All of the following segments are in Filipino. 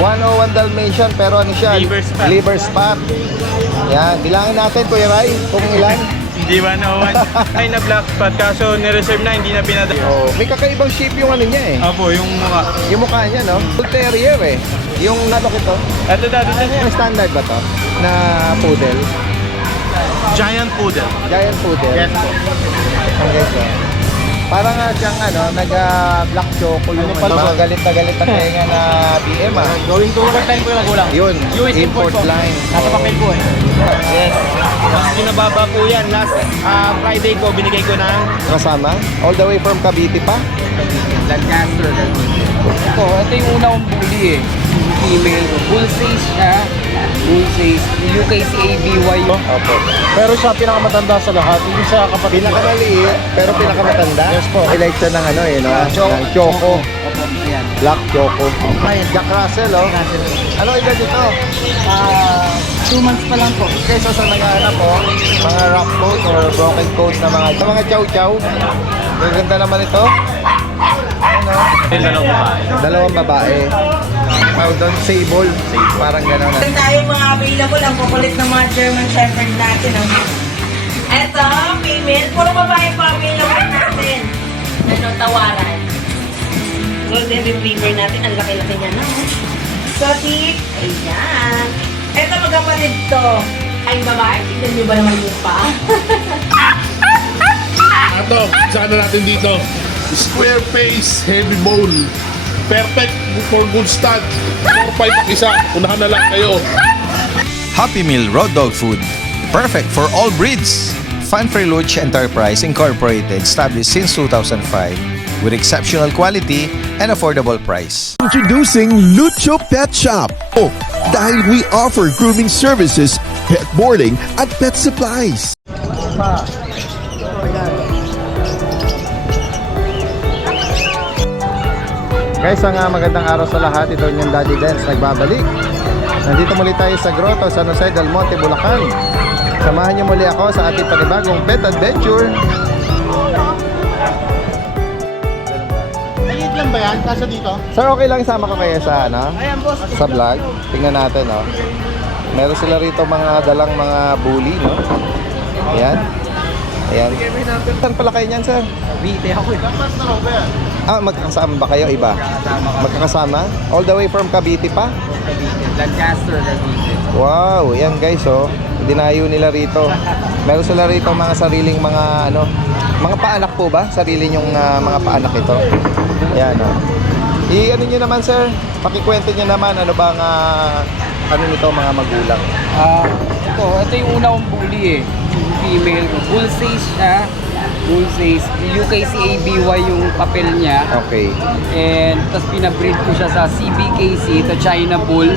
101 Dalmatian, pero ano siya? Liver spot. Liver spot. Yan, bilangin natin Kuya Ray kung ilan. Hindi 101. Ay na black spot kaso ni-reserve na, hindi na pinadala. Oh, may kakaibang shape yung ano niya eh. Opo, yung mukha. Yung mukha niya, no? Bull Terrier eh. Yung nalok ito. Ito dati sa Yung standard ba to? Na poodle? Giant Poodle. Giant poodle? Yes po. Okay, so. Parang nga siyang ano, nag-black choco yung pala mga ba? galit na galit na tenga na BM ah. Going to overtime po yung nagulang. Yun, US import po. line. Nasa papel po eh. Yes. Mas pinababa po yan. Last Friday po, binigay ko na Kasama? All the way from Cavite pa? Lancaster. Ito yung una kong bully eh. Yung female ko. Bull face siya. Bull face. UKCABY yung... Opo. Pero siya pinakamatanda sa lahat, hindi siya kapatid. Pinakamaliit, pero pinakamatanda. Yes po. Highlight siya ng ano eh, no? Ng choco. Opo, yan. Black choco. Jack Russell, oh. Ano edad ito? 2 months pa lang po. Okay, so sa naghahanap po, mga rock coat or broken coat na mga chow-chow. Gaganda naman ito. Ano? Dalawang babae. Tawag doon, sable. Parang gano'n. Meron tayo mga available ang kukulit ng mga German Shepherd natin. Ito, female. Puro babae pa available natin. Ano, tawaran. Golden Retriever natin. Ang laki-laki niya na. Exotic. Ayan. Ito, magkapatid to. Ay, babae. Tignan niyo ba naman yung pa? Ito, saan na natin dito? Square face, heavy bone. Perfect for good stud. 4-5 isa. Unahan na lang kayo. Happy Meal Road Dog Food. Perfect for all breeds. Fanfare Luch Enterprise Incorporated, established since 2005 with exceptional quality and affordable price. Introducing Lucho Pet Shop. Oh, dahil we offer grooming services, pet boarding, at pet supplies. Guys, ang magandang araw sa lahat. Ito yung Daddy Dance nagbabalik. Nandito muli tayo sa Grotto, San Jose del Monte, Bulacan. Samahan niyo muli ako sa ating panibagong pet adventure. Maliit lang ba yan? Kasya dito? Sir, okay lang isama ko kayo sa ano? Sa vlog. Tingnan natin, no. Meron sila rito mga dalang mga bully, no. Ayan. Ayan. Saan pala kayo niyan, sir? Cavite ako eh. Ah, magkakasama ba kayo? Iba? Magkakasama? All the way from Cavite pa? Lancaster, Cavite. Wow, yan guys, oh. Dinayo nila rito. Meron sila rito mga sariling mga ano, mga paanak po ba? Sarili nyong mga paanak ito. Yan, oh. I-ano nyo naman, sir? Pakikwento nyo naman ano bang ano nito mga magulang. Ito yung una kong bully eh. Yung female ko. Bull face siya. Bull face. UKCABY yung papel niya. Okay. And tapos pinabreed ko siya sa CBKC, ito China Bull.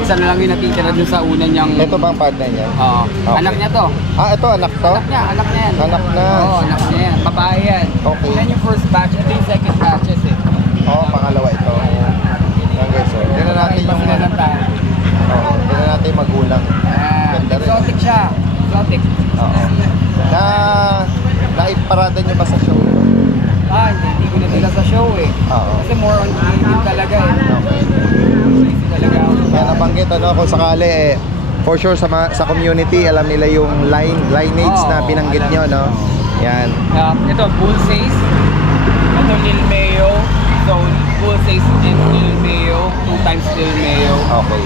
Isa na lang yung natitira dun sa una niyang... Ito bang partner niya? Oo. Okay. Anak niya to. Ah, ito anak to? Anak niya yan. Anak na. Oo, anak niya yan. Babae yan. Okay. Yan yung first batch. Ito yung second batches eh. Oo, pangalawa ito. Yan guys, oh. Tignan natin yung Sila lang tayo. Oo, tignan natin yung magulang. Ganda rin. Exotic siya. Exotic. Oo. Naiparada nyo ba sa show? Hindi ko nadala sa show eh. Oo. Kasi more on gaming talaga eh. Crazy talaga ako. Kaya nabanggit ano kung sakali for sure sa community alam nila yung lineage na binanggit nyo, no? Yan. Ito, bull face. Ito, Lil Mayo. So, bull face and Lil Mayo. 2 times Lil Mayo. Okay.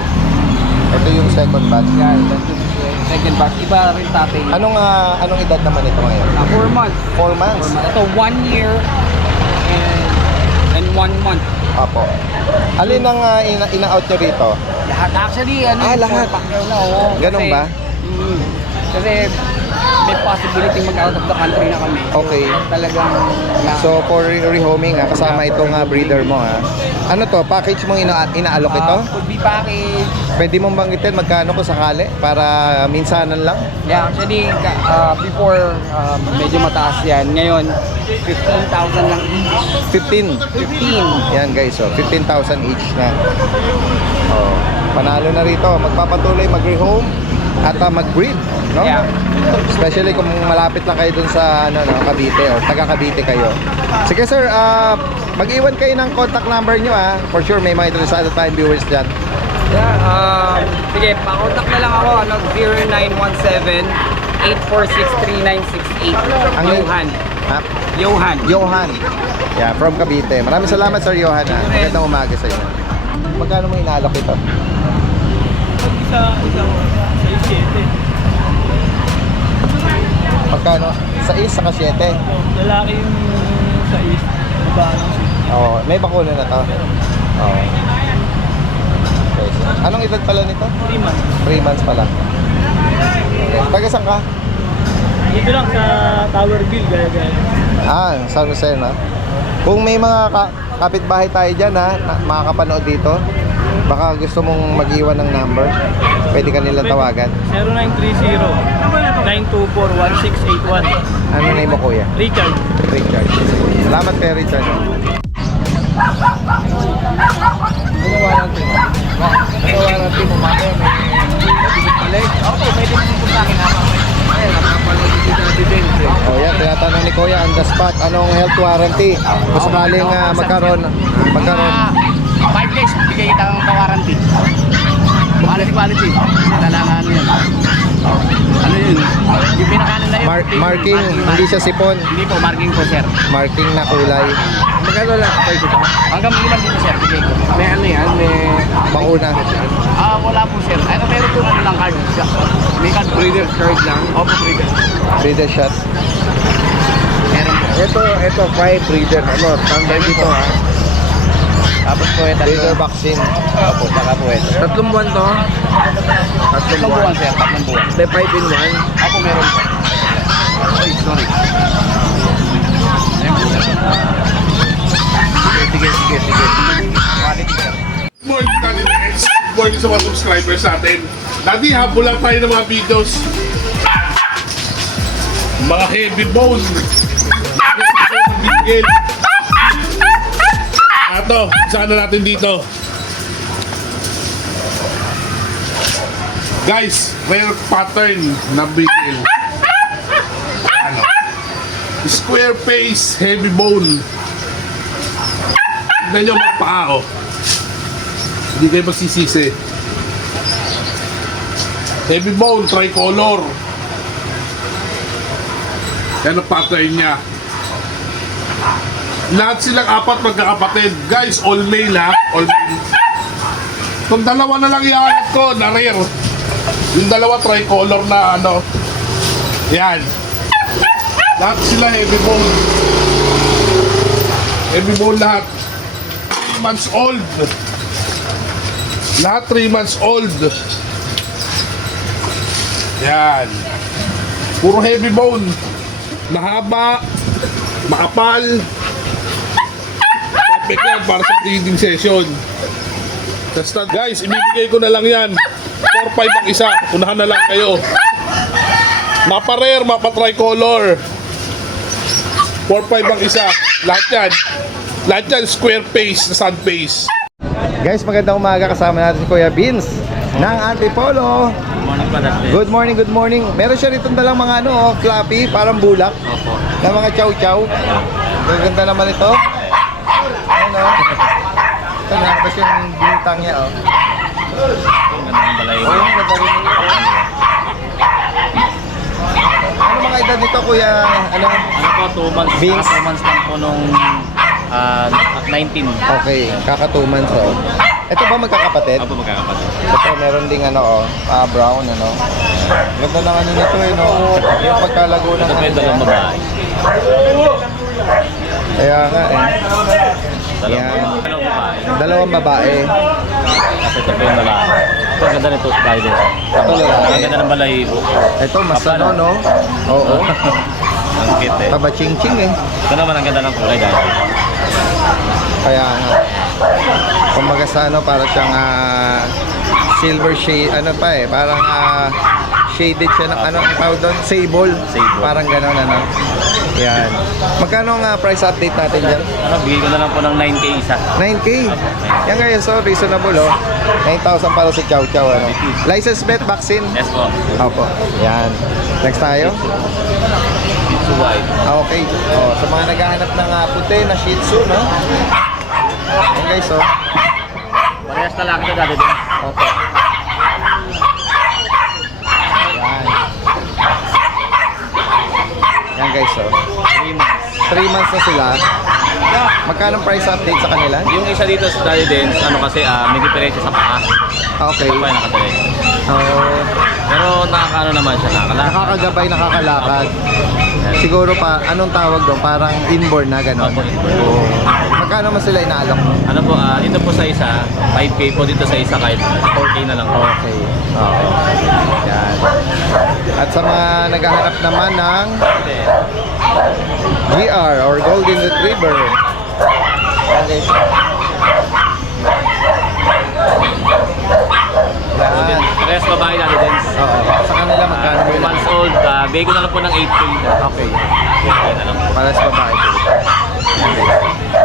Ito yung second batch. Yan, that's the second batch. Iba rin tatay. Anong edad naman ito ngayon? 4 months. 4 months? Ito, 1 year and 1 month. Apo. Alin ang ina-out nyo rito? Lahat. Actually, ano lahat. Pacquiao na, oo. Ganun ba? Kasi may possibility mag-out of the country na kami. Okay. Talagang So for rehoming kasama itong breeder mo Ano to? Package mong inaalok ito? Could be package. Pwede mong banggitin magkano kung sakali para minsanan lang? Yeah, actually, before medyo mataas yan. Ngayon, 15,000 lang each. 15. 15. Yan guys, 15,000 each na. Oh, panalo na rito. Magpapatuloy mag-rehome at mag-breed, no? Yeah. Especially kung malapit lang kayo dun sa Cavite o taga Cavite kayo. Sige sir, Mag-iwan kayo ng contact number nyo for sure may mga interesado tayong viewers dyan. Yeah, sige, pakontak na lang ako, 0917-846-3968. Ang Johan. Ha? Johan. Johan. Yeah, from Cavite. Maraming salamat Sir Johan. Magandang umaga sa inyo. Magkano mo inalok ito? Magkano? Sa is, saka 7. Lalaki yung sa is, babae yung Oo, may bakuna na to. Oo. Okay, so, anong edad pala nito? 3 months. 3 months pa lang. Okay. Taga saan ka? Dito lang sa Tower Bill, gaya-gaya. San Jose na. Kung may mga kapitbahay tayo dyan makakapanood dito, baka gusto mong mag-iwan ng number, pwede ka nilang tawagan. 0930-924-1681. Ano name mo kuya? Richard. Richard. Salamat kay Richard. Ano warranty mo? Ano warranty mo? Mamaya may balik? Okay, pwede mo po sa akin ha. Nakapanood si Daddy Benz Oh yan, tinatanong ni Kuya on the spot, anong health warranty? Kung sakaling magkaroon. 5 days, bigay kita ng warranty. Quality. Kailangan yan. Ano yun? Yung pinakanan na yun. Marking, hindi siya sipon. Hindi po, marking po sir. Marking na kulay. Magkano lang kayo dito? Hanggang 5 dito sir, bigay ko. May ano yan? May bakuna. Wala po sir. Ano meron po ano lang card. May card. Breeder card lang? Opo, breeder. Breeder shot. Meron po. Ito 5 breeder. Standard dito Tapos po ito. Breeder vaccine. Opo, saka po ito. 3 buwan to? 3 buwan sir, 3 buwan. May 5 in 1. Opo, meron po. Ay, sorry. Ayun po sir. Sige. Quality sir. Good morning, Daddy Benz. Good morning sa mga subscribers natin. Daddy, habol lang tayo ng mga videos. Mga heavy bone. Bigel. Ato, saan na natin dito? Guys, rare pattern na bigel. Ano? Square face, heavy bone. Tignan nyo mga paa, oh. Hindi kayo magsisisi. Heavy bone, tricolor. Yan ang pattern niya. Lahat silang 4 magkakapatid. Guys, all male ha. All male. Itong dalawa na lang iangat ko na rare. Yung dalawa tricolor na ano. Yan. Lahat sila heavy bone. Heavy bone lahat. 3 months old. Lahat 3 months old. Yan. Puro heavy bone. Mahaba. Makapal. Perfect yan para sa breeding session. Basta guys, ibibigay ko na lang yan. 4-5 ang isa. Unahan na lang kayo. Mapa-rare, mapa-tricolor. 4-5 ang isa. Lahat yan. Lahat yan square face na sun face. Guys, magandang umaga, kasama natin si Kuya Vince ng Antipolo. Good morning. Meron siya rito dalang mga fluffy, parang bulak. Opo. Na mga chow-chow. Gaganda naman ito. Ayun Ito na, tapos yung bintang niya Ganda ng balay. Ganda rin nito. Ano mga edad nito Kuya? Ano po, 2 months. Beans? 2 months lang po nung 19. Okay, kaka 2 months Ito ba magkakapatid? Opo, magkakapatid. Ito meron ding brown Ganda ng nito yung pagkalago ng Ito po yung dalawang babae. Kaya nga Yan. Dalawang babae. Dalawang babae. Tapos ito po yung lalaki. Ito, ang ganda nito, spider. Ito lalaki. Ang ganda ng balay. Ito mas Papa, no? Oo. Ang cute eh. Taba ching-ching Ito naman ang ganda ng kulay dahil. Kaya nga. Kumbaga sa para siyang silver shade, parang shaded siya ng ang tawag doon? Sable. Parang gano'n Yan. Magkano ang price update natin dyan? Bigay ko na lang po ng 9K isa. 9K. Yan guys, so reasonable 9,000 para sa chow chow License bet vaccine? Yes po. Opo. Yan. Next tayo. white. Okay. Oh, sa mga naghahanap ng puti na Shih Tzu, no? Ayan guys, oh. Parehas lalaki ito dati din. Okay. Ayan. Ayan guys, oh. 3 months na sila. Magkano price update sa kanila? Yung isa dito sa Daddy Dance, ano kasi may diferensya sa paa. Okay. Ito pa yung nakatali. Oh, Pero nakakaano naman siya, nakalakad. nakakagabay, nakakalakad. Siguro pa, anong tawag doon? Parang inborn na gano'n. Opo, inborn. Oo. Magkano mas sila inaalok? Ano po, dito po sa isa, 5K po dito sa isa kahit 4K na lang po. Okay. Oo. Yan. At sa mga naghahanap naman ng GR or Golden Retriever. Yan guys. Yan. Rest babae Daddy Dance. Oo. Sa kanila magkano 2 nila? months old, bigay ko na lang po ng 8K. Okay. 8K na lang po. Para sa babae po.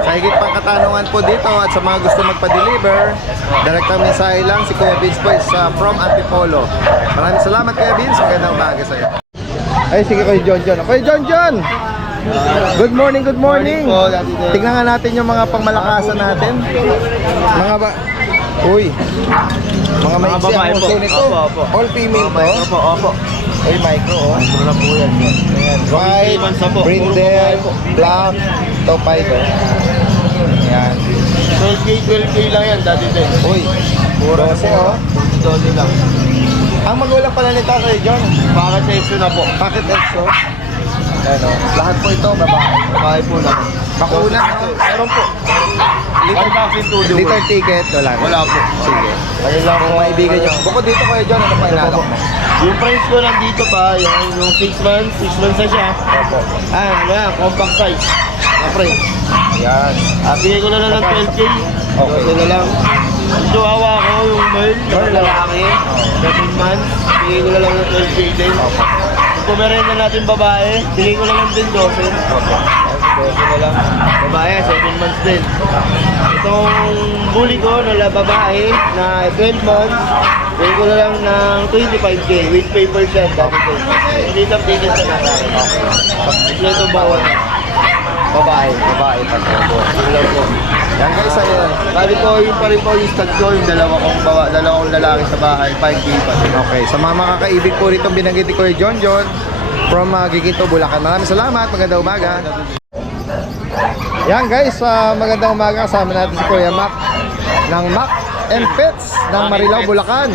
Sa higit pang katanungan po dito at sa mga gusto magpa-deliver, direktang mensahe lang si Kuya Vince po from Antipolo. Maraming salamat Kuya Vince. Magandang umaga sa iyo. Ay sige Kuya John John. Kuya John John! Good morning, good morning. Tingnan nga natin yung mga pangmalakasan natin. Mga ba... Uy. Mga maiksi babae ang po. puso nito. Opo. All female to. Opo, opo. Ay, micro, oh. Micro na po yan. Ayan. White, months na po. brindle, black, topay, oh. Ayan. 12K lang yan Daddy Dance. Uy, 12, oh. 12 lang. Ang magulang pala nito kay John. Bakit extra na po? Bakit EXO? Ayan, oh. Lahat po ito, babae. Babae po na. Bakuna, oh. Meron po. One vaccine to the Liter world. ticket, wala na. Wala po. Sige. Ayun lang Kung po. maibigan nyo. Bukod dito kay John, ano pa inalok mo? Yung price ko nandito pa, yung 6 months na siya. Opo. Yan, compact size. Na price. Ayan. Bigay ko na lang ng 12K. Okay. Ito na lang. Yung chihuahua ko, yung Merl, yung lalaki, 13 months. Bigay ko na lang ng 12K din. Yung Pomeranian natin babae, bigay ko na lang din 12. Okay. 12 na lang. Babae, 7 months din. Itong bully ko na babae na 12 months, bigay ko na lang ng 25K with paper siya. Hindi na ticket sa natin. Okay. Ito bawal. Babae pa po. Wala po. Yan guys, ayan. Bali po, yung pa rin po yung stud ko, yung dalawang lalaki sa bahay, 5K pa. Okay, sa mga makakaibig po rito binanggit ni Kuya John John from Giginto, Bulacan. Maraming salamat, magandang umaga. Yan guys, magandang umaga, kasama natin si Kuya Mac ng Mac and Pets ng Marilao, Bulacan.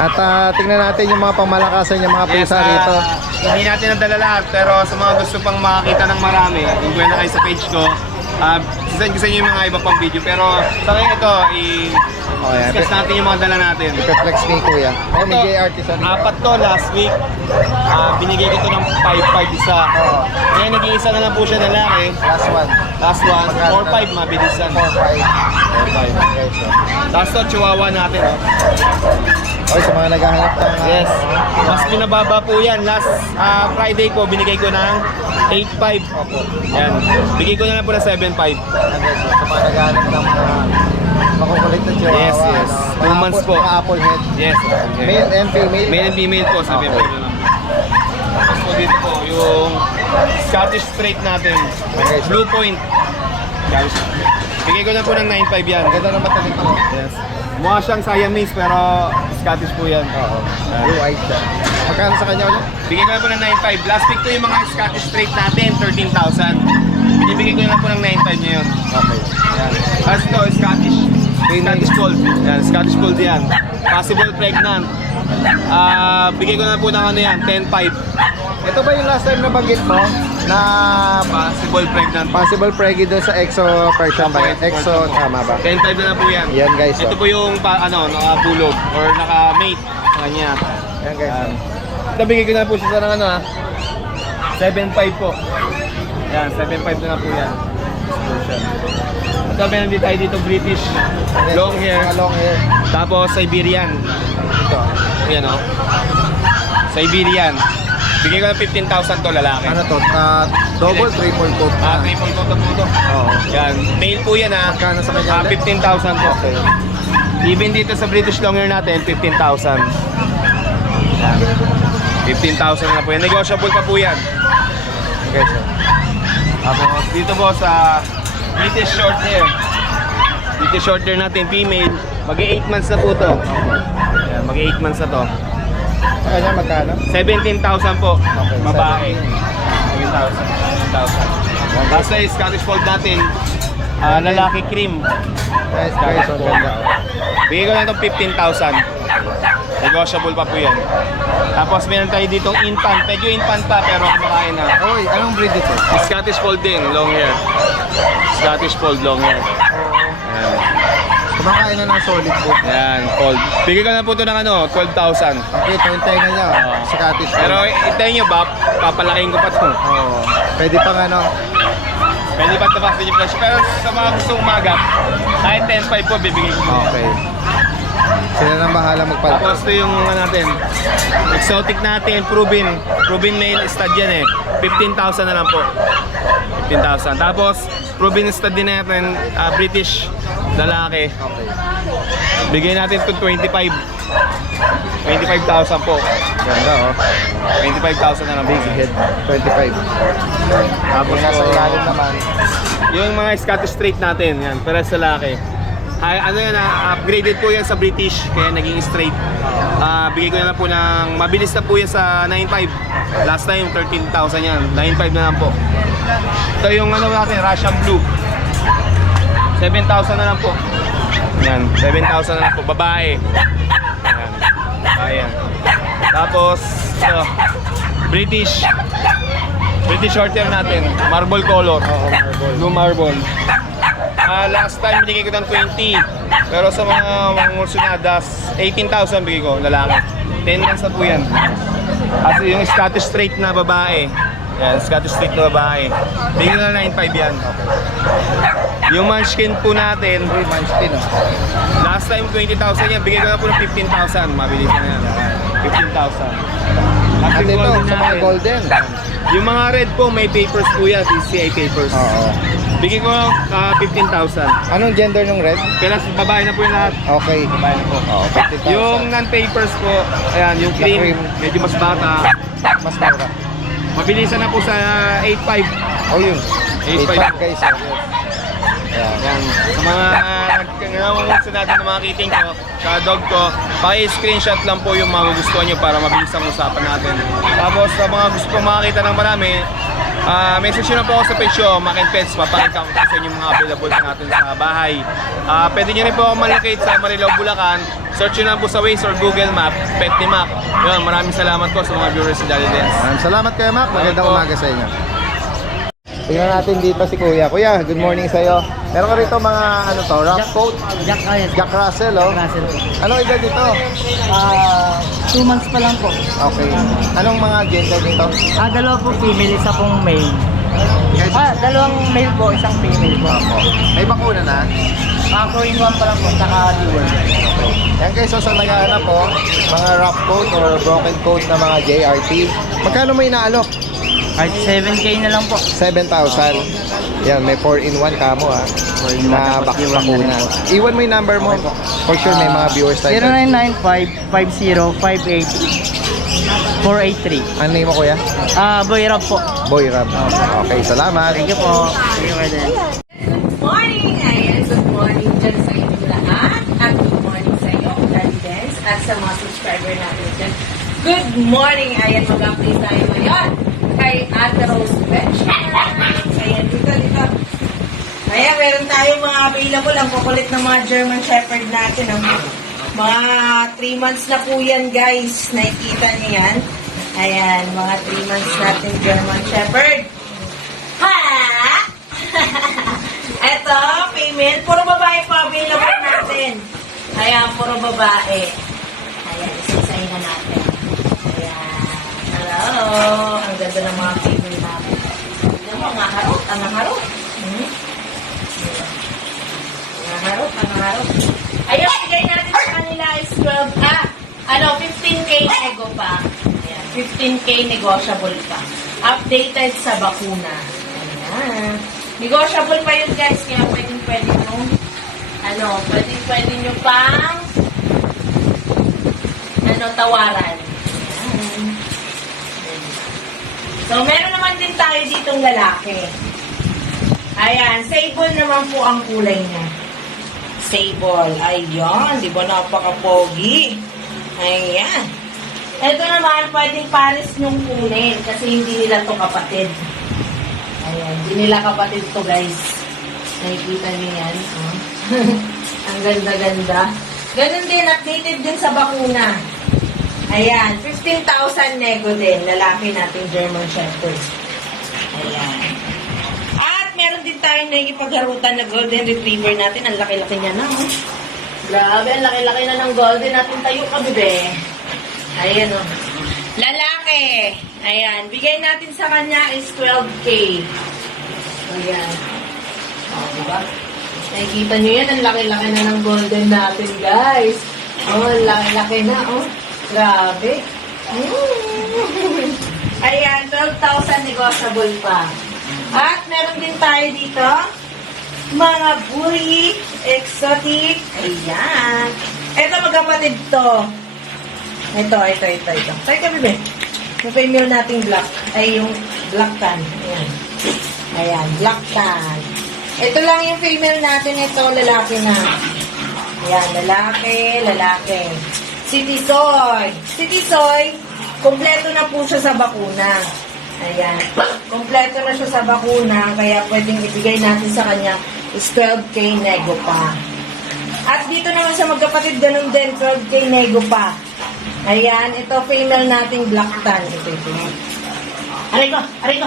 At tingnan natin yung mga pangmalakasan yung mga pusa rito. Hindi natin nadala lahat, pero sa mga gusto pang makakita ng marami, kung na kayo sa page ko, sisend ko sa inyo yung mga iba pang video. Pero sa ngayon ito, i-discuss natin yung mga dala natin. Ipeflex ni Kuya. Oh, may JRT sa Apat to last week. Binigay ko to ng 5-5 isa. Ngayon nag-iisa na lang po siya lalaki. last one. Last one, 4-5 mabilisan. 4-5. 4-5 guys. Tapos to, chihuahua natin. Okay, sa mga naghahanap ng... Yes. Mas pinababa po yan. Last Friday po, binigay ko ng 8.5. Yan. Bigay ko na lang po ng 7.5. Yan guys, sa mga naghahanap ng mga makukulit na chihuahua. Yes, yes. Mga 2 months po. Mga apple head. Yes. Okay. Male and female. Male and female po, 7.5 na lang. Tapos po dito po, yung Scottish Straight natin. Okay, Blue Point. Bigay ko na po ng 9.5 yan. Ganda ng mata nito. Yes. Mukha siyang Siamese pero Scottish po yan. Oo. Blue eyed siya. Magkano sa kanya ulit? Bigay ko na po ng 9.5. Last week to yung mga Scottish Straight natin, 13,000. Binibigay ko na po ng 9.5 ngayon. Okay. Yan. Tapos ito, Scottish Fold. Yan, Scottish Fold yan. Possible pregnant. Bigay ko na po ng ano yan, 10.5. Ito ba yung last time na banggit mo na Possible pregnant. possible preggy doon sa EXO Persian ba? yan? EXO, tama ba? 10.5 na po yan. Yan guys. Ito po yung nakabulog or naka-mate sa kanya. Yan guys. Ito bigay ko na po siya ng 7.5 po. Yan, 7.5 na po yan. Ito meron din tayo dito British. Long hair. Mga long hair. Tapos Siberian. Ito. Ayan o. Siberian. Bigay ko ng 15,000 to lalaki. Ano to? Double, triple coat. Triple coat po to. Oo. Yan. Male po yan ha. Magkano sa kanya ulit? 15,000 po. Okay. Even dito sa British Longhair natin, 15,000. Yan. 15,000 na po yan. Negotiable pa po yan. guys. Oh. Tapos dito po sa British short hair. British short hair natin, female. Mag-8 months na po to. Ayan, mag-8 months na to. Sa kanya magkano? 17,000 po. Okay, Babae. 17,000. Tapos na yung Scottish Fold natin. Lalaki cream. Nice guys, ang ganda. Oh. Bigay ko na itong 15,000. Negotiable pa po yan. Tapos meron tayo ditong infant. Medyo infant pa pero kumakain na. Oy, anong breed ito? Scottish Fold din, long hair. Scottish Fold, long hair. Ayan. Kumakain na ng solid food. Ayan, fold. Bigay ko na po ito ng 12,000. Okay, ito yung tenga niya. Oo. Scottish fold. Pero itayin nyo ba, papalaking ko pa ito. Oo. Pwede pang ano. Pwede pa tabas din yung presyo. Pero sa mga gustong umaga, kahit 10,500 po, bibigay ko. Okay. Sila nang bahala magpala. Tapos ito yung natin, exotic natin, proven male stud yan eh. 15,000 na lang po. 15,000. Tapos, proven stud din natin, British lalaki. Okay. Bigay natin ito 25,000 po. Ganda oh. 25,000 na lang Big bigay. head. 25. Tapos Yung nasa ilalim naman. yung mga Scottish straight natin, yan, pares lalaki. Ano yan, upgraded po yan sa British, kaya naging straight. Bigay ko na lang po ng, mabilis na po yan sa 9,500. Last time, 13,000 yan. 9,500 na lang po. Ito yung ano natin, Russian Blue. 7,000 na lang po. Yan, 7,000 na lang po. Babae. Yan, babae yan. Tapos, ito, British short hair natin, marble color. Blue marble. Last time binigay ko ng 20. Pero sa mga Mursunadas, 18,000 bigay ko, lalaki. 10 months na po yan. At yung Scottish straight na babae, yan, Scottish straight na babae, bigay ko na 9,500 yan. Yung munchkin po natin, Munchkin oh. last time 20,000 yan, bigay ko na po ng 15,000. Mabilis na yan. 15,000. At ito, sa mga golden. Yung mga red po, may papers po yan, DCI papers. Oo. Bigay ko 15,000. Anong gender ng red? Pero babae na po yung lahat. Okay. Babae na po. Oo, 50,000. Yung non-papers po, ayan, yung cream, cream. medyo mas bata. Mas mura. Mabilisan na po sa 8,500. Oh, yun. 8,500 8,500 guys. Oh. Yan. Yan. Sa mga nangangungusto natin ng mga kiting ko, sa dog ko, paki-screenshot lang po yung mga gusto nyo para mabilis ang usapan natin. Tapos sa mga gusto kong makakita ng marami, message nyo na po ako sa page ko, Mac & Pets, papakita ko sa inyo mga available na natin sa bahay. Pwede nyo rin po ako malocate sa Marilao, Bulacan. Search nyo lang po sa Waze or Google Map, Pet ni Mac. Yun, maraming salamat po sa mga viewers ni Daddy Dance. Salamat kayo, Mac. Magandang Opo. umaga sa inyo. Tingnan natin dito si Kuya. Kuya, good morning sa'yo. Meron ka rito mga ano to, rough coat? Jack Russell, oh. Anong edad dito? 2 months pa lang po. Okay. Anong mga gender dito? Dalawa po female, isa pong male. Guys, Dalawang male po, isang female po. may bakuna na? 4-in-1 pa lang po, saka dual. Yan guys, so sa nag-aanap po, mga rough coat or broken coat na mga JRT, magkano may inaalok? Kahit 7K na lang po. 7,000. Yan, may 4-in-1 kamo na bakuna. Iwan mo yung number mo. For sure may mga viewers tayo. 0995-50-588-483. Ano name mo kuya? Boy Rob po. Boy Ram. Okay, salamat. Thank you po. Thank you, Brother. Good morning! Ayan, good morning dyan sa inyo lahat. At good morning sa iyo, Daddy Dance, at sa mga subscriber natin dyan. Good morning! Ayan, mag-update tayo ngayon kay Ate Rose Betcha. Ayan, dito. Ayan, meron tayong mga available. Ang kukulit ng mga German Shepherd natin. Ang mga 3 months na po yan, guys. Nakikita niyo yan. Ayan, mga 3 months natin German Shepherd. Ha! Eto, female. Puro babae po available natin. Ayan, puro babae. Ayan, isa-isahin na natin. Ayan. Hello. Ang ganda ng mga female natin. Ayan mo, ang harot. Ang harot. Ayun, bigay natin sa kanila is 15K nego pa. Ayan, 15K negotiable pa. Updated sa bakuna. Ayan. Negotiable pa yun guys, kaya pwede nyo pang tawaran. Ayan. So, meron naman din tayo ditong lalaki. Ayan, sable naman po ang kulay niya. Sable. Ayan, di ba napaka-pogi? Ayan. Ito naman, pwedeng pares nyong kunin kasi hindi nila to kapatid. Ayan, hindi nila kapatid to guys. Nakikita niyo yan. Oh. Ang ganda-ganda. Ganun din, updated din sa bakuna. Ayan, 15,000 nego din. Lalaki natin German Shepherd. Ayan. At meron din tayong nakikipagharutan na Golden Retriever natin. Ang laki-laki niya na. Oh. Grabe, ang laki-laki na ng Golden natin. Tayo ka, bebe. Ayan, oh. Lalaki. Ayan, bigay natin sa kanya is 12K. Ayan. Oh, diba? Nakikita nyo yan, ang laki-laki na ng Golden natin, guys. Oh, ang laki-laki na, oh. Grabe. Ayan, 12,000 negotiable pa. At meron din tayo dito, mga bully, exotic. Ayan. Ito, magkapatid to. Ito. Tayo ka, bebe. Yung female nating black. Ay, yung black tan. Ayan. Ayan, black tan. Ito lang yung female natin. Ito, lalaki na. Ayan, lalaki. Si Tisoy, kompleto na po siya sa bakuna. Ayan. Kompleto na siya sa bakuna, kaya pwedeng ibigay natin sa kanya is 12K nego pa. At dito naman sa magkapatid, ganun din, 12K nego pa. Ayan, ito female nating black tan. Ito. Aray ko.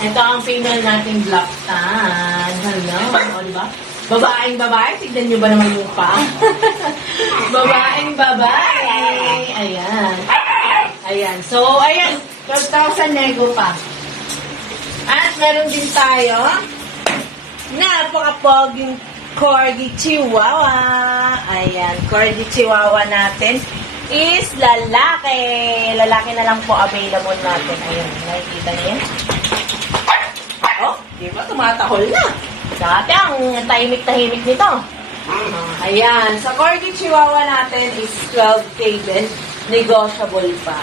Ito ang female nating black tan. Hello, o diba? Babaeng babae, tignan nyo ba naman yung pa? Babaeng babae. Ayan. So, ayan. 12,000 nego pa. At meron din tayo napaka-poging Corgi Chihuahua. Ayan. Corgi Chihuahua natin is lalaki. Lalaki na lang po available natin. Ayan. Nakikita niyo yan? Oh, di ba? Tumatahol na. Dati ang tahimik-tahimik nito. Ayan. Sa Corgi Chihuahua natin is 12K din. Negotiable pa.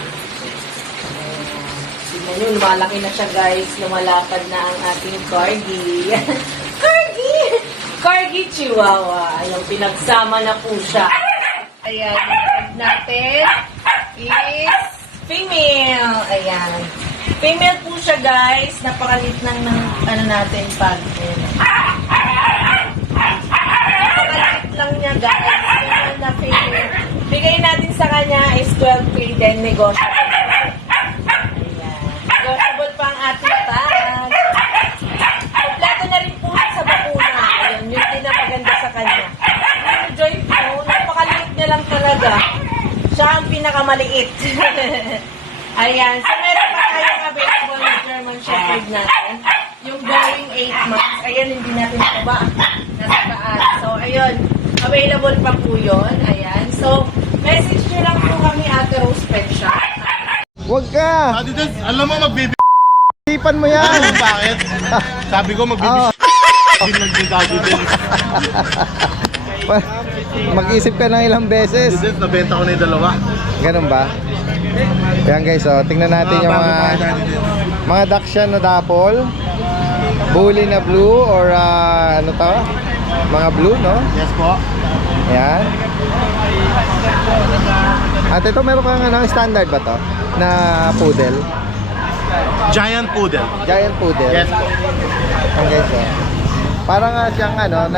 Tignan nyo, lumalaki na siya guys. Lumalapad na ang ating Corgi. Corgi Chihuahua. Ayan, pinagsama na po siya. Ayan, yung natin is female. Ayan. Female po siya guys. Napakalit ng ano natin pag. Napakalit lang niya guys. Female na female. Bigay natin sa kanya is 12K din negotiable. Ayan. Negotiable pa ang ating tag. Kompleto na rin po siya sa bakuna. Ayan, yun din ang maganda sa kanya. Enjoy po. Napakaliit niya lang talaga. Siya ang pinakamaliit. Ayan. So, meron pa tayong available na German Shepherd natin. Yung going 8 months. Ayan, hindi natin ito ba? Nasa taas. So, ayun. Available pa po yun. Ayan. So, message nyo lang po kami Ate Rose Pet Shop. Huwag ka! Adidas, alam mo magbibi... Ipan mo yan! Bakit? Sabi ko magbibi... Oo. Adidas, Mag-isip ka ng ilang beses. nabenta ko na yung dalawa. Ganun ba? Ayan guys, oh, tingnan natin yung mga Dachshund na dapple, bully na blue or ano to? Mga blue, no? Yes po. Ayan. At ito meron kang ano, standard ba to? Na poodle? Giant Poodle. Giant poodle? Yes po. Ayan guys, oh. Parang siyang ano,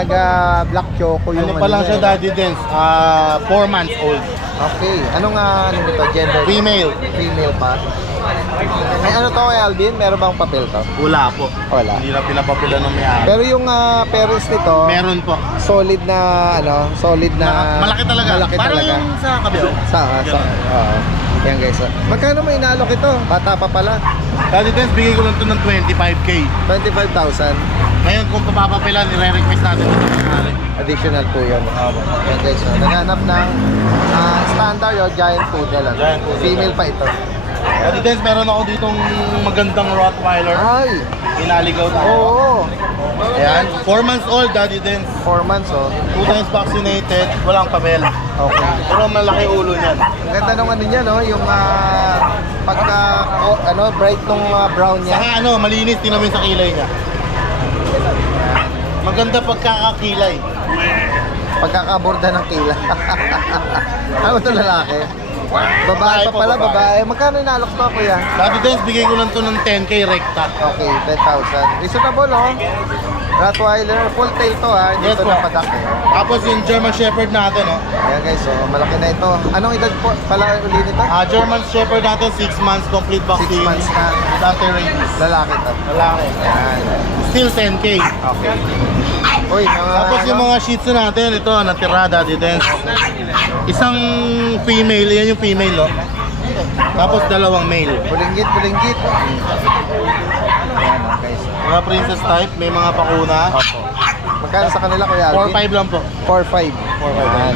black choco yung Ano pa lang siya, niya, Daddy Dance? 4 months old. Okay. Anong ano nito? Gender? Female. Female pa. May ano to kay Alvin? Meron bang papel to? Wala po. Wala. Hindi na pinapapila ng may-ari. Pero yung parents nito, Meron po. solid na ano, solid na Malaki talaga. Malaki Parang talaga. yung sa kabiyaw. Oo. Yan guys. Magkano may inalok ito? Bata pa pala. Daddy Dance, bigay ko lang ito ng 25K. 25,000. Ngayon, kung papapapila, nire-request natin ito ng may-ari. Additional po yun. Yan guys. Naghanap ng standard o giant poodle. Giant poodle. Female pa ito. Daddy Dance, meron ako ditong magandang Rottweiler. Ay! Inaligaw tayo. Oo. Ayan, 4 months old, Daddy Dance. 4 months oh. 2 times vaccinated, walang papel. Okay. Pero malaki ulo niyan. Ang ganda nung ano niya no, yung pagka, bright nung brown niya. Saka malinis, tingnan mo yung sa kilay niya. Maganda pagkakakilay. Pagkakaborda ng kila. Ano ito lalaki? Babae pa po, pala, babae. babae. Magkano inalok to, kuya? Dati Dance, bigay ko lang to ng 10k rekta. Okay, 10,000. Reasonable, oh. Rottweiler, full tail to, ha. Hindi Yes to po. napadak, eh. Tapos yung German Shepherd natin, Ayan, guys, so malaki na ito. Anong edad po pala uli nito? German Shepherd natin, 6 months, complete 6 vaccine. months na. With anti-rabies. Lalaki to. Lalaki. Ayan. Still 10k. Okay. Uy, mga Tapos yung mga Shih Tzu natin, ito, natira, Daddy Dance. Isang female, yan yung female, Tapos dalawang male. Pulinggit. Ayan, okay. So, Mga princess type, may mga pakuna. opo. Magkano sa kanila, Kuya Alvin? 4-5 lang po. 4-5. 4-5. Ayan.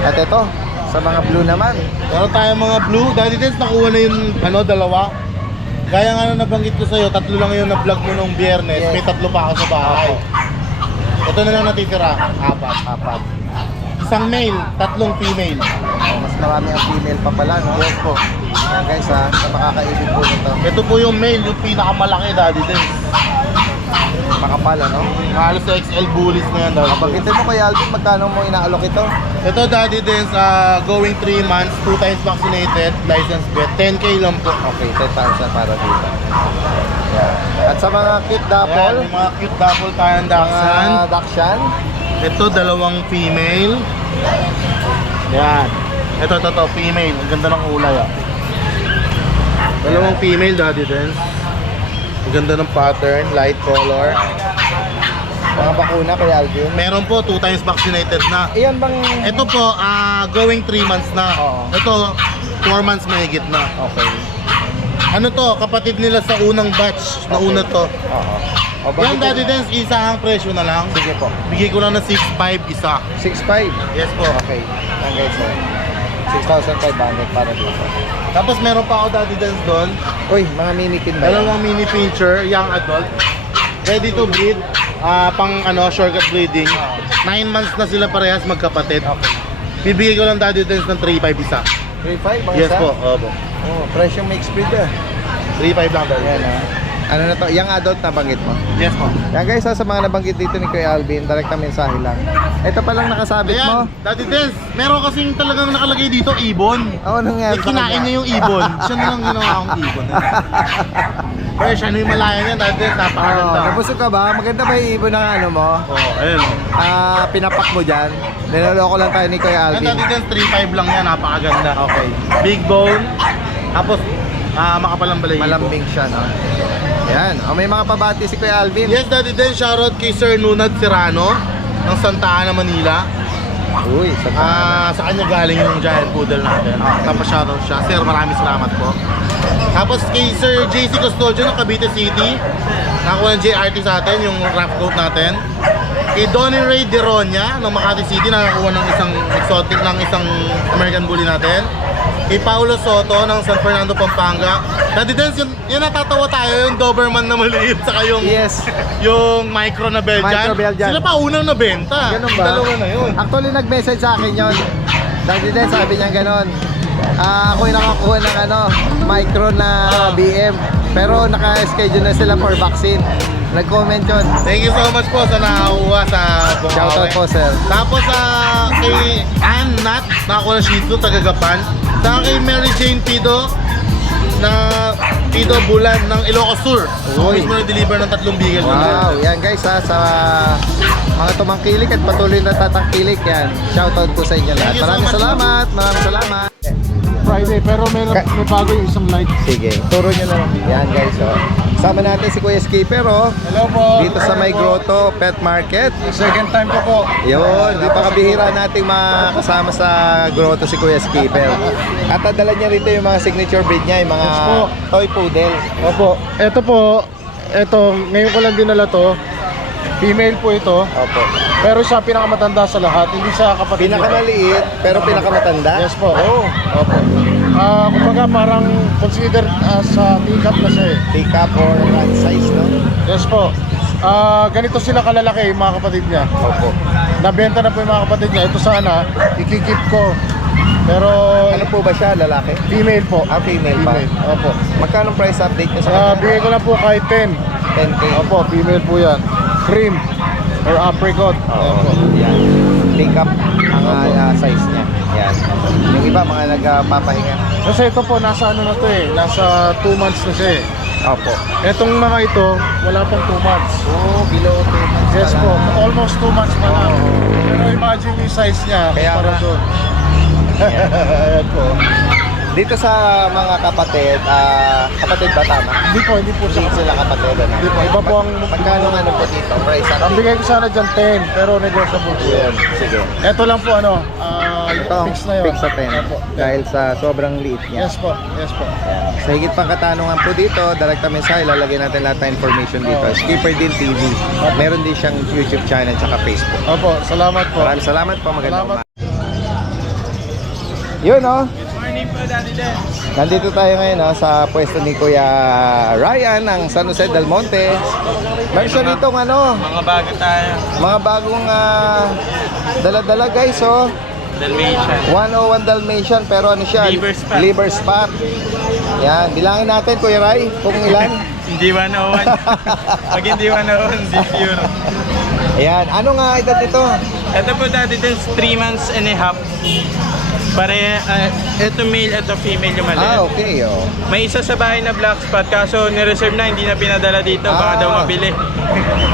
At ito, sa mga blue naman. Meron tayong mga blue. Daddy Dance, nakuha na yung dalawa. Gaya nga na nabanggit ko sa'yo, 3 lang yung na-vlog mo nung biyernes. Yes. May 3 pa ako sa bahay. Ito na lang natitira. 4. Isang male, 3 female. Mas marami ang female pa pala, no? Yes po. Ayan, guys, ha. Sa makakaibig po nito. Ito po yung male, yung pinakamalaki, Daddy Dance. Makapal, ano? Halos sa XL bullies na yan, Daddy Dance. Pagkitin mo, Kuya Alvin, magkano mo inaalok ito? Ito, Daddy Dance, going 3 months, 2 times vaccinated, license vet, 10k lang po. Okay, 10,000 para dito. Ayan. At sa mga cute Ayan, dapple, yung mga cute double tayong Dachshund. Dachshund. Ito, 2 female. Yan. Ito, female. Ang ganda ng kulay, 2 female, Daddy Dance. Ang ganda ng pattern, light color. Mga bakuna, Kuya Alvin. Meron po, 2 times vaccinated na. Iyan bang... Ito po, going 3 months na. Oo. Ito, 4 months mahigit na. Okay. Ano to, kapatid nila sa unang batch na una to. Oo. O, Yan, bakit- Daddy Dance, isa ang presyo na lang. Sige po. Bigay ko lang na 6.5 isa. 6,500. Yes po. Okay. Yan, guys, so 6,500 para dito. Tapos meron pa ako, Daddy Dance doon. Uy, mga mini pin ba yan? Dalawang mini pincher, young adult. Ready to breed. Pang shortcut breeding. 9 months na sila parehas magkapatid. Bibigay ko lang, Daddy Dance ng 3.5 isa. 3,500 bang Yes isa? po, opo. Oh, presyong mixed breed, 3.5 lang, Daddy Yan, Dance. Ano na to? Young adult na banggit mo. Yes po. Yan, guys, sa mga nabanggit dito ni Kuya Alvin, direkta mensahe lang. Ito pa lang nakasabit mo. Ayan, Daddy Dance, meron kasing talagang nakalagay dito, ibon. Oo, nangyari sa Kinain kanya. niya yung ibon. Siya na lang ginawa akong ibon. Pero siya na yung malaya niya, Daddy Dance, Oo, napakaganda. nabusog ka ba? Maganda ba yung ibon ng ano mo? Ayun. Pinapak mo dyan. Niloloko lang tayo ni Kuya Yan, Alvin. Daddy Dance, 3.5 lang yan, napakaganda. Okay. Big bone, tapos makapal ang balayibo. Malambing siya, no? Yan. O, may mga pabati si Kuya Alvin. Yes, Daddy Den, shoutout kay Sir Nunad Serrano ng Santa Ana, Manila. Uy, sa Sa kanya galing yung giant poodle natin. Tapos shoutout siya. Sir, maraming salamat po. Tapos kay Sir JC Custodio ng Cavite City. Nakakuha ng JRT sa atin, yung rough coat natin. Kay Donnie Ray Deronia ng Makati City, nakakuha ng isang exotic ng isang American Bully natin. Kay Paulo Soto ng San Fernando, Pampanga. Daddy Dance, yun natatawa tayo, yung Doberman na maliit, saka yung, Yes. yung micro na Belgian. Micro Belgian. Sila pa unang nabenta. Ganun ba? Dalawa na yun. Actually, nag-message sa akin yun. Dati din, sabi niya ganon. Ako yung nakakuha ng micro na BM. Pero naka-schedule na sila for vaccine. Nag-comment yun. Thank you so much po sa nakakuha sa Bukawi. Shoutout po, sir. Tapos kay Ann Nat, nakakuha ng Shih Tzu, taga Gapan. Saka kay Mary Jane Pido, na Pido Bulan ng Ilocos Sur. Ako Uy. mismo nag-deliver ng 3 bigel. Wow, yan guys sa mga tumangkilik at patuloy na tatangkilik yan. Shoutout po sa inyo lahat. Thank you so Maraming much. salamat, maraming salamat. Friday, pero may bago yung isang light. Sige, turo nyo lang. Yan guys, Sama natin si Kuya Skipper, Hello po. dito sa May Grotto Pet Market. Second time ko po. Yun, napakabihira nating makasama sa grotto si Kuya Skipper. At nadala niya rito yung mga signature breed niya, yung mga Yes po. toy poodle. Opo, ito, ngayon ko lang dinala to. Female po ito. Opo. Pero siya pinakamatanda sa lahat, hindi siya kapatid. Pinakamaliit, pero pinakamatanda. Yes po. Opo. Kumbaga parang consider sa teacup na siya eh. Teacup or rat size, no? Yes po. Ganito sila kalalaki yung mga kapatid niya. Opo. Nabenta na po yung mga kapatid niya. Ito sana, ikikip ko. Pero Ano po ba siya, lalaki? female po. Ah, female pa. Female. Opo. Magkano price update niyo sa kanya? Bigay ko lang po kahit 10. 10K. Opo, female po yan. Cream or apricot. Ayan Oo, po. yan. Pick up ang size niya. Yan. Yung iba, mga nagpapahinga. Kasi ito po, nasa ano na to eh. Nasa 2 months na siya eh. Opo. Etong mga ito, wala pang 2 months. Oh, below 2 months. Yes pala. po, almost 2 months pa lang. Pero imagine yung size niya. Kaya para nga. doon. Ayan po. Dito sa mga kapatid, kapatid ba tama? Hindi po Hindi sila kapatid, ano? Hindi po, iba po ang... Magkano ano po dito? Price Ang update? bigay ko sana dyan 10, pero negotiable po yan. Sige. Ito lang po ano, Ito, fix na yun. fix sa 10. Opo. Dahil sa sobrang liit niya. Yes po, yes po. Sa higit pang katanungan po dito, direkta mensahe, lalagyan natin lahat ng information dito. Skipper din TV. Meron din siyang YouTube channel at Facebook. Opo, salamat po. Maraming salamat po. Magandang Salamat. umaga. Yun, oh. Morning po, Daddy Den. Nandito tayo ngayon sa pwesto ni Kuya Ryan ng San Jose del Monte. Meron siya dito Mga bago tayo. mga bagong dala-dala guys, oh. Dalmatian. 101 Dalmatian pero ano siya? Liver spot. Liver spot. Yan, bilangin natin Kuya Ray kung ilan. Hindi 101. Pag hindi 101, hindi pure. Ayan, ano nga edad ito? Ito po, Daddy Den, 3 months and a half. Pare, ito male, ito female yung mali. Okay, oh. May isa sa bahay na black spot, kaso ni-reserve na, hindi na pinadala dito. Baka daw mabili.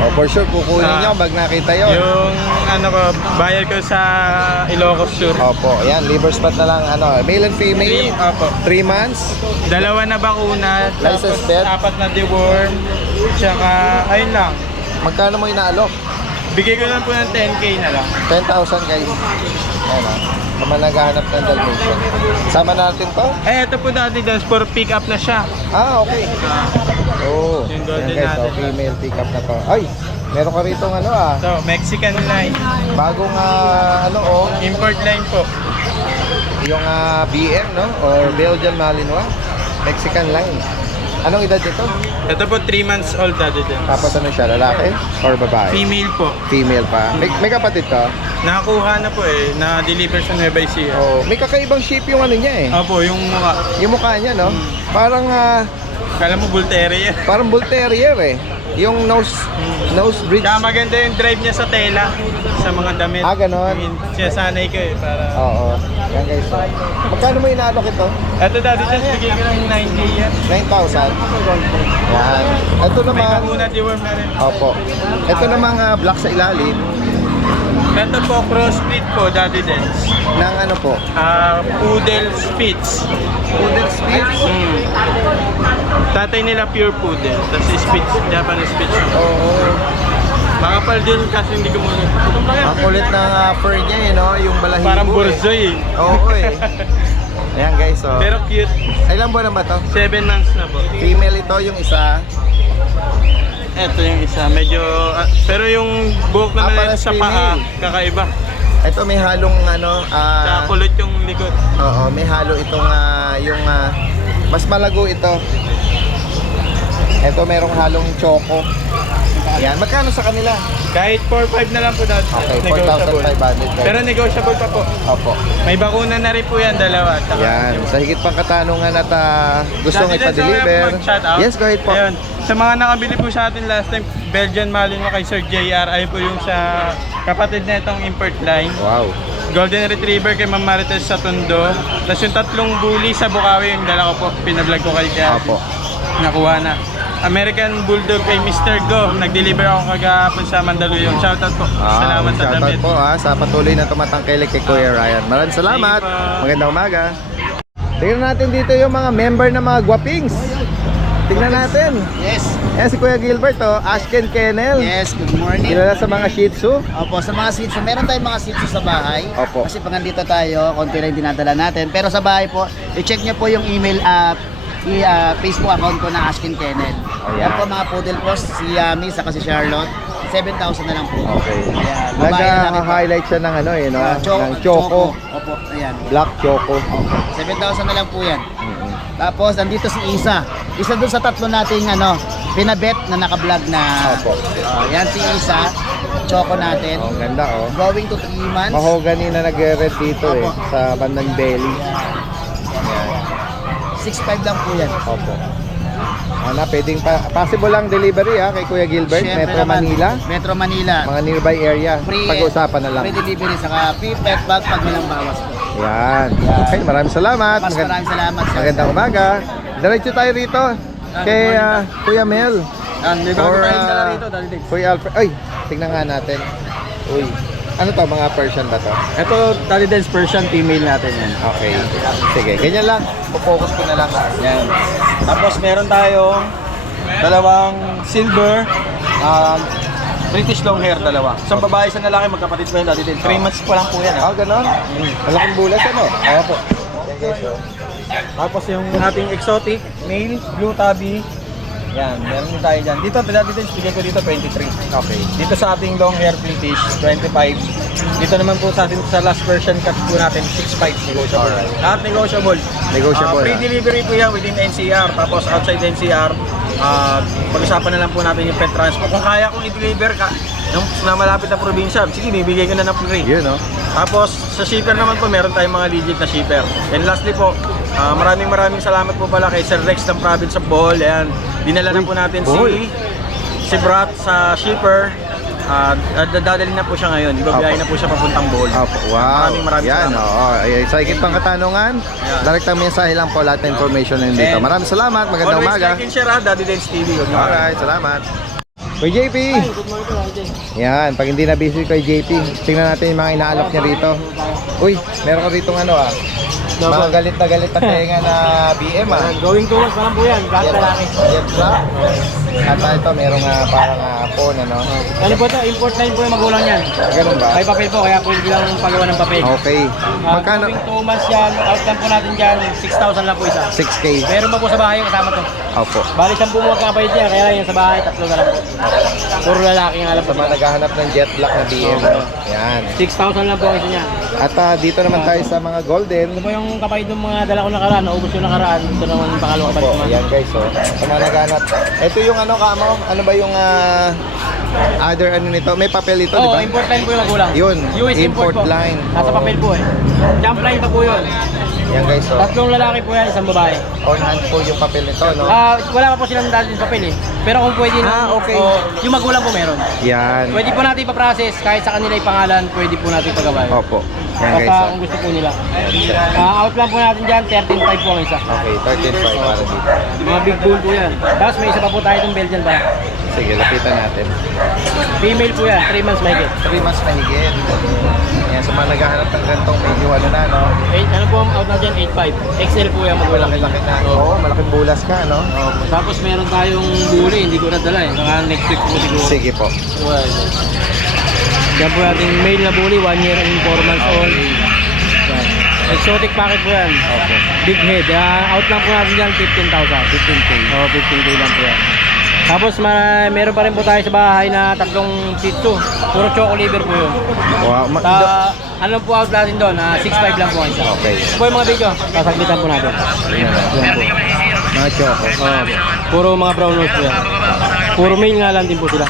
Oh, for sure kukunin niyo pag nakita yon. Yung ano ko, bayad ko sa Ilocos Sur. Opo, ayan, liver spot na lang male and female. Opo. 3 months. Dalawa na bakuna, License tapos bet. 4 na deworm, tsaka ayun lang. Magkano mo inaalok? Bigay ko lang po ng 10k na lang. 10,000 guys. Ayan ah. Naman naghahanap ng Dalmatian. Sama natin to? Ito po dati dance for pick up na siya. Okay. Oh, Yung golden ayan guys, natin. female pick up na to. Ay, meron ka rito So, Mexican line. bagong Import line po. yung BM, no? Or Belgian Malinois. Mexican line. Anong edad ito? Ito po 3 months old dati dance. Tapos ano siya, lalaki or babae? Female po. Female pa. May kapatid ka? Nakakuha na po na-deliver sa Nueva Ecija. Oh, may kakaibang shape yung ano niya eh. Opo, yung mukha. Yung mukha niya, no? Parang Kala mo bull terrier. parang bull terrier eh. Yung nose bridge. Kaya maganda yung drive niya sa tela, sa mga damit. Ganon. Sinasanay ko para... Oo. Yan guys. So. Magkano mo inaalok ito? Ito dati dance, bigay ko lang 9k yan. 9,000. Yan. Ito May naman. bakuna deworm na rin. Opo. Ito naman black sa ilalim. Ito po, crossbreed po, Daddy Dance. Ng ano po? Poodle Spitz. Poodle Spitz? Tatay nila pure poodle, tapos Spitz, Japanese Spitz. Oo. Makapal din kasi hindi kumunod. Ang kulit ng fur niya eh, no? Yung balahibo Parang eh. burzoy eh. Oo eh. Ayan guys, oh. Pero cute. Ilang buwan na ba to? 7 months na po. Female ito, yung isa. Ito yung isa, medyo... pero yung buhok naman parang sa paa, female. kakaiba. Ito may halong Tsaka kulot yung likod. oo, may halo itong mas malago ito. Ito merong halong choco. Yan, magkano sa kanila? Kahit 4-5 na lang po dati. Okay, Negotiable. 4,500 guys. Pero negotiable pa po. Opo. May bakuna na rin po yan, dalawa. Tsaka Yan, sa higit pang katanungan at gustong Dati dyan, ipa-deliver. so, mag-shoutout. Yes, go ahead po. Ayun. Sa mga nakabili po sa atin last time, Belgian Malinois kay Sir JR, ay po yung sa kapatid na itong import line. Wow. Golden Retriever kay Ma'am Marites sa Tondo. Tapos yung 3 bully sa Bukawi, yung dala ko po, pinablog ko kay Jan. Opo. Nakuha na. American Bulldog kay Mr. Go. Nag-deliver ako kagahapon sa Mandaluyong. Shoutout po. Salamat sa Shoutout damit. po sa patuloy na tumatangkilik kay Kuya Ryan. Maraming salamat. Thank you po. Magandang umaga. Tingnan natin dito yung mga member ng mga Guapings. Tingnan natin. Yes. Yan si Kuya Gilbert, Ashken Kennel. Yes, good morning. Kilala sa mga Shih Tzu. Opo, sa mga Shih Tzu, meron tayong mga Shih Tzu sa bahay. Opo. Kasi pag nandito tayo, konti lang dinadala natin. Pero sa bahay po, i-check nyo po yung email Facebook account ko na Ashken Kennel. Ayan. Yan po mga poodle po, si Yami, saka si Charlotte. 7,000 na lang po. Okay. Ayan, babae na namin po. Nag-highlight siya ng ng Choco. Choco. Opo, ayan. Black Choco. 7,000 na lang po yan. Tapos, nandito si Isa. Isa dun sa tatlo nating pinabet na naka-vlog na. Opo. Yan si Isa. choco natin. Oh, ganda oh. Going to 3 months. Mahogany na nag-red dito eh, Opo. sa bandang belly. 6.5 lang po yan. Opo. Pwedeng possible lang delivery kay Kuya Gilbert, Siyempre Metro naman, Manila, Metro Manila. mga nearby area. Pag-uusapan na lang. Free delivery, saka free pet bag pag walang bawas po. Yan. Okay, maraming salamat. Maraming salamat, sir. Magandang umaga. Diretso tayo rito kay Kuya Mel. May bago Or, tayong dala rito, Daddy Diggs. Kuya Alfred. Ay, tingnan nga natin. Uy. Ano to, mga Persian ba to? Ito, Daddy Diggs Persian, female natin yan. Okay. Sige, ganyan lang. Focus ko na lang. Yan. Tapos meron tayong dalawang silver, British long hair dalawa. Isang babae, isang lalaki, magkapatid po yan, Daddy Diggs. 3 months pa lang po yan. Ganon? Malaking bulas ano? Opo. Tapos yung ating exotic, male, blue tabby. Yan, meron din tayo dyan. Dito, Daddy Diggs, bigay ko dito 23. Okay. Dito sa ating long hair British, 25. Dito naman po sa ating sa last version cut po natin, 6.5 negotiable. Alright. Lahat negotiable. Negotiable, Free delivery po yan within NCR. Tapos outside NCR, pag-usapan na lang po natin yung pet transport. Kung kaya kong i-deliver ka, na malapit na probinsya, sige, bibigay ko na ng free. Yun, no? Tapos sa shipper naman po, meron tayong mga legit na shipper. And lastly po, maraming salamat po pala kay Sir Rex ng province of Bohol. Ayan, dinala na po natin si Brat sa shipper. Dadalhin na po siya ngayon. Ibabiyahin na po siya papuntang Bohol. Wow. Maraming Yan, salamat. Sa higit pang katanungan, direktang mensahe lang po lahat ng information na dito. And Maraming salamat. Magandang Always umaga. like and share, Daddy Diggs TV. Alright, salamat. Kay JP. Yan, pag hindi na busy kay JP, tingnan natin yung mga inaalok niya rito. Uy, meron ka rito mga galit na tenga na BM Going to us, parang po yan. Lahat lalaki. Yes, at ito, merong parang phone, ano? Ano po ito? Import line po yung magulang yan. Ganun ba? May papel po, kaya pwede lang pagawa ng papel. Okay. Magkano? Going 2 months yan, out lang po natin dyan, 6,000 lang po isa. 6K. Meron pa po sa bahay yung kasama to. Opo. Bali 10 po magkakapayit yan, kaya lang yung sa bahay, 3 na lang po. Puro lalaki ang alam Sa po. mga naghahanap ng jet black na BM. Yan. 6,000 lang po ang isa niya. At dito naman tayo sa mga golden. Ito po yung kapayit ng mga dala ko nakaraan, naubos yung nakaraan. Ito naman yung pangalawa kapayit Opo, naman. yan guys, sa mga naghahanap. Ito yung kamo? Ano ba yung other nito? May papel ito, di Oo, ba? import line po yung magulang. Yun, US import import po. line. Nasa Oo. papel po eh. Jump line pa po yun. Yan guys, 3 lalaki po yan, isang babae. on hand po yung papel nito, no? Wala pa po silang dali sa papel eh. Pero kung pwede na, okay. yung magulang po meron. Yan. Pwede po natin ipaprocess, kahit sa kanila yung pangalan, pwede po natin pagawa. Opo. Yan guys, Basta kung gusto po nila. Out lang po natin dyan, 13.5 po ang isa. Okay, 13.5 para dito. Mga big bull po yan. Tapos may isa pa po tayo itong Belgian ba? Sige, lapitan natin. Female po yan, 3 months mahigit. 3 months mahigit. Yan, sa mga naghahanap ng gantong medyo na, no? Ano po ang out na dyan? 8.5. XL po yan magulang. Malaki na. Oo, malaking bulas ka, no? Tapos meron tayong bully, hindi ko nadala eh. Saka next week po siguro. Sige po. Well, yan po natin male na bully, 1 year and 4 months old. Yan. Exotic packet po yan. Okay. Big head. Out lang po natin dyan, 15,000. 15K. Oo, 15K lang po yan. Tapos meron pa rin po tayo sa bahay na 3 Shih Tzu. Puro choco liver po yun. Wow. Ano po out natin doon? 6.5 lang po ang isa. Okay. Ito po yung mga video. Sasaglitan po natin. Yan po. Mga choco. Puro mga brown nose po yan. Puro male nga lang din po sila.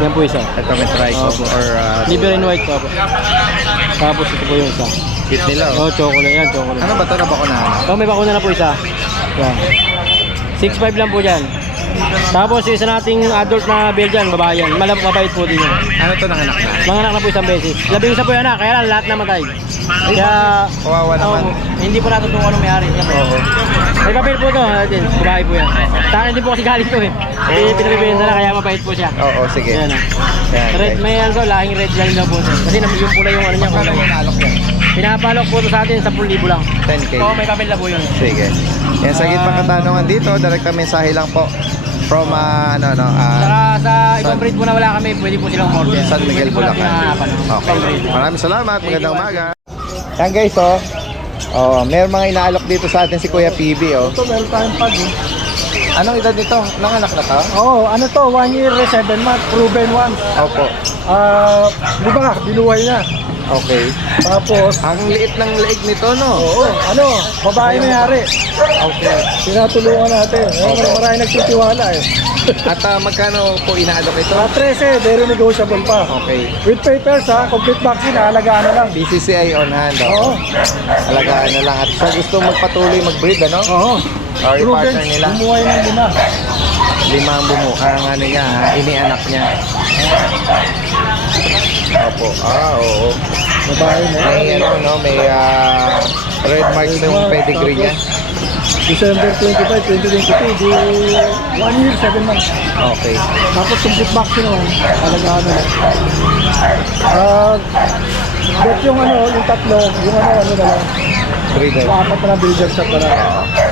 Yan po isa. Ito may trico or Liver and white po. Tapos ito po yung isa. cute nila. Oh, chocolate yan, chocolate. Ano ba ito na bakunahan? Oh, may bakuna na po isa. Yan. 6.5 lang po dyan. Tapos yung isa nating adult na Belgian, babae yan. Mabait po din yan. Ano ito nanganak na? Manganak na po isang beses. 11 isa po yan na, kaya lang lahat namatay. Kaya, Kawawa naman. hindi po natutukan ng may-ari. Oo. May papel po ito, din, babae po yan. Sa akin din po kasi galing to eh. Pinabibigyan na kaya mabait po siya. Oo, sige. Yan ah. Yan, Red, guys. may ano, lahing red line daw po. Kasi yung pula yung ano niya. Paano kulay. yung naalok yan? Pinapalok po ito sa atin, 10,000 lang. 10K. Oo, may papel na po yun. Sige. Yan, sa gitpang katanungan dito, direkta mensahe lang po from Saka sa ibang breed po na wala kami, pwede po silang order. San Miguel, Pwede po natin Bulacan. mahanapan. Okay. Ibang breed. Maraming salamat. Thank Magandang you, umaga. Yan guys, mayroong mga inaalok dito sa atin si Kuya PB, Ito, meron tayong pag eh. Anong edad nito? Nanganak na to? Oo, ano to, 1 year, 7 months, proven one. Opo. Di ba, binuhay na. Okay. Tapos, Ang liit ng leeg nito, no? oo, babae may-ari. Okay. Tinatulungan natin. Maraming nagtitiwala eh. At magkano po inaalok ito? 13, very negotiable pa. Okay. With papers ha, complete vaccine, alagaan na lang. BCCI on hand. Oo. Alagaan na lang. At sa gusto magpatuloy mag-breed, ano? Oo. Or i-partner nila. Bumuhay ng 5. 5 ang bumuka ang ano niya, inianak niya. Opo. Oo. Babae na. May ano, no? May red marks na yung pedigree niya. December 25, 2022, di 1 year, 7 months. Okay. Tapos complete vaccine naman, alagaan na lang. Bet yung yung tatlo, yung ano na lang. Breeder. Yung 4 na builder shop na lang.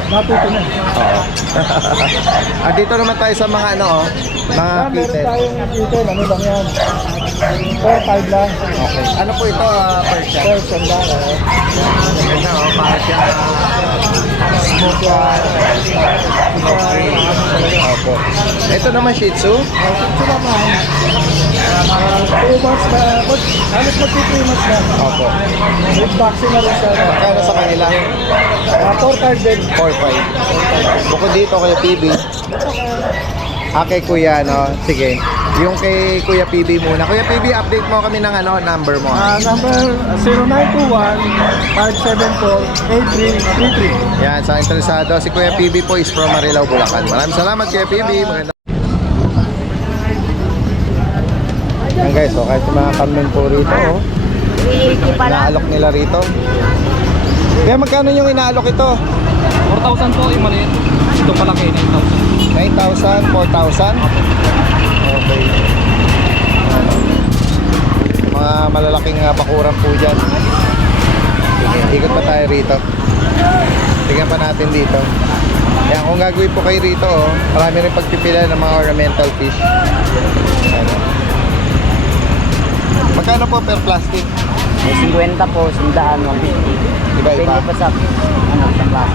Natuto na. Oo. At dito naman tayo sa mga ano, mga Meron kitten. tayong kitten, ano lang yan. 4-5 lang. Okay. Ano po ito, Persian? Person lang. Ganda, oh. Persian. Smoke. Opo. Ito naman Shih Tzu. Ito naman, 2 months na, halos mag-3 months na. Opo. With vaccine na rin siya. Magkano sa kanila? 4-5 din. 4-5. Bukod dito kay PB. Kay Kuya, no? Sige. Yung kay Kuya PB muna. Kuya PB, update mo kami ng number mo. Number 0921-574-8333. Yan, sa interesado, si Kuya PB po is from Marilao, Bulacan. Maraming salamat Kuya PB. Maganda. Yan guys, so kahit yung mga kamen po rito, oh. Inaalok nila rito. Kaya magkano yung inaalok ito? 4,000 po yung maliit. Ito palaki, 9,000. 9,000, 4,000? Okay. Mga malalaking bakuran po dyan. Sige, ikot pa tayo rito. Tingnan pa natin dito. Yan, kung gagawin po kayo rito, oh, marami rin pagpipila ng mga ornamental fish. Yan. Magkano po per plastic? May 50 po, 100, 150. Iba-iba. Depende pa sa, sa klase.